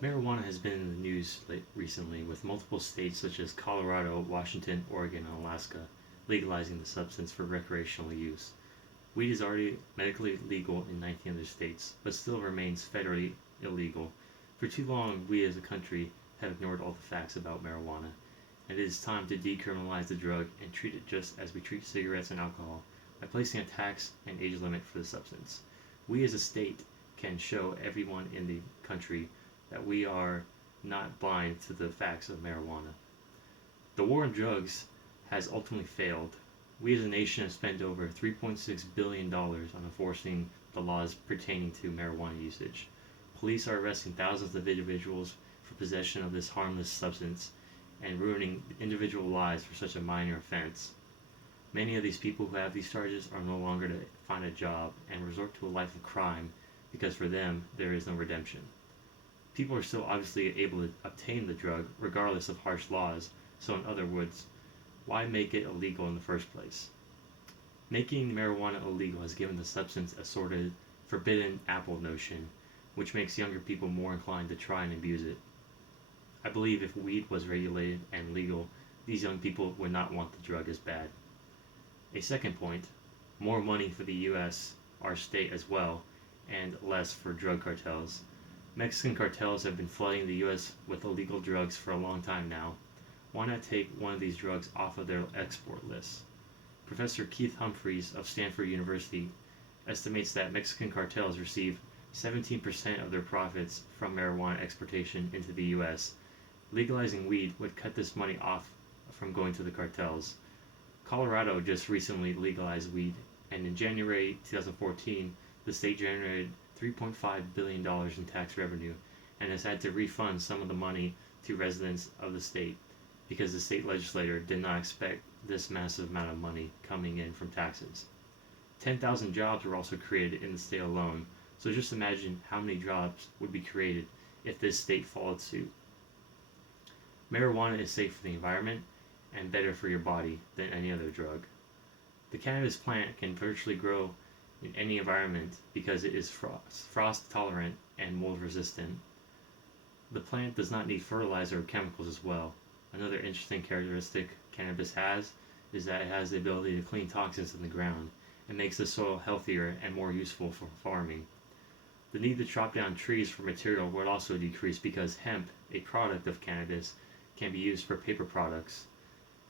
Marijuana has been in the news recently, with multiple states such as Colorado, Washington, Oregon, and Alaska legalizing the substance for recreational use. Weed is already medically legal in 19 other states, but still remains federally illegal. For too long, we as a country have ignored all the facts about marijuana, and it is time to decriminalize the drug and treat it just as we treat cigarettes and alcohol, by placing a tax and age limit for the substance. We as a state can show everyone in the country that we are not blind to the facts of marijuana. The war on drugs has ultimately failed. We as a nation have spent over $3.6 billion on enforcing the laws pertaining to marijuana usage. Police are arresting thousands of individuals for possession of this harmless substance and ruining individual lives for such a minor offense. Many of these people who have these charges are no longer to find a job and resort to a life of crime because for them there is no redemption. People are still obviously able to obtain the drug regardless of harsh laws, so in other words, why make it illegal in the first place? Making marijuana illegal has given the substance a sort of forbidden apple notion, which makes younger people more inclined to try and abuse it. I believe if weed was regulated and legal, these young people would not want the drug as bad. A second point, more money for the US, our state as well, and less for drug cartels. Mexican cartels have been flooding the US with illegal drugs for a long time now. Why not take one of these drugs off of their export list? Professor Keith Humphreys of Stanford University estimates that Mexican cartels receive 17% of their profits from marijuana exportation into the US. Legalizing weed would cut this money off from going to the cartels. Colorado just recently legalized weed, and in January 2014, the state generated $3.5 billion in tax revenue and has had to refund some of the money to residents of the state because the state legislature did not expect this massive amount of money coming in from taxes. 10,000 jobs were also created in the state alone, so just imagine how many jobs would be created if this state followed suit. Marijuana is safe for the environment and better for your body than any other drug. The cannabis plant can virtually grow in any environment because it is frost tolerant and mold resistant. The plant does not need fertilizer or chemicals as well. Another interesting characteristic cannabis has is that it has the ability to clean toxins in the ground and makes the soil healthier and more useful for farming. The need to chop down trees for material would also decrease because hemp, a product of cannabis, can be used for paper products.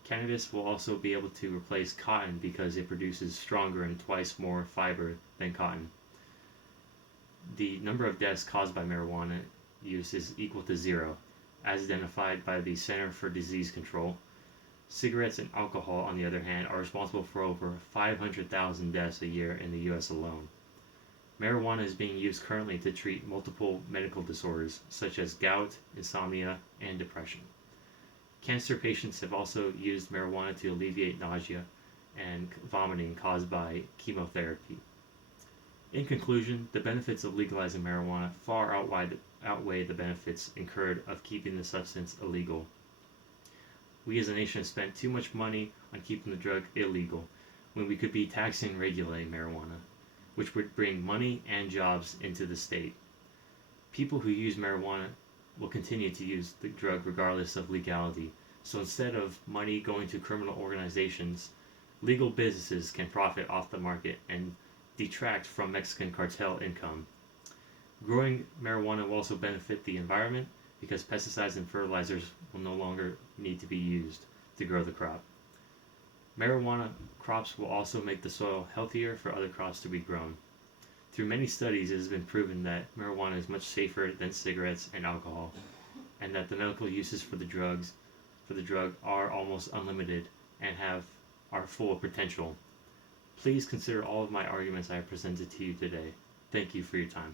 Cannabis will also be able to replace cotton because it produces stronger and twice more fiber than cotton. The number of deaths caused by marijuana use is equal to zero, as identified by the Center for Disease Control. Cigarettes and alcohol, on the other hand, are responsible for over 500,000 deaths a year in the US alone. Marijuana is being used currently to treat multiple medical disorders such as gout, insomnia, and depression. Cancer patients have also used marijuana to alleviate nausea and vomiting caused by chemotherapy. In conclusion, the benefits of legalizing marijuana far outweigh the benefits incurred of keeping the substance illegal. We as a nation have spent too much money on keeping the drug illegal when we could be taxing and regulating marijuana, which would bring money and jobs into the state. People who use marijuana will continue to use the drug regardless of legality. So instead of money going to criminal organizations, legal businesses can profit off the market and detract from Mexican cartel income. Growing marijuana will also benefit the environment because pesticides and fertilizers will no longer need to be used to grow the crop. Marijuana crops will also make the soil healthier for other crops to be grown. Through many studies, it has been proven that marijuana is much safer than cigarettes and alcohol, and that the medical uses for the drug are almost unlimited and are full of potential. Please consider all of my arguments I have presented to you today. Thank you for your time.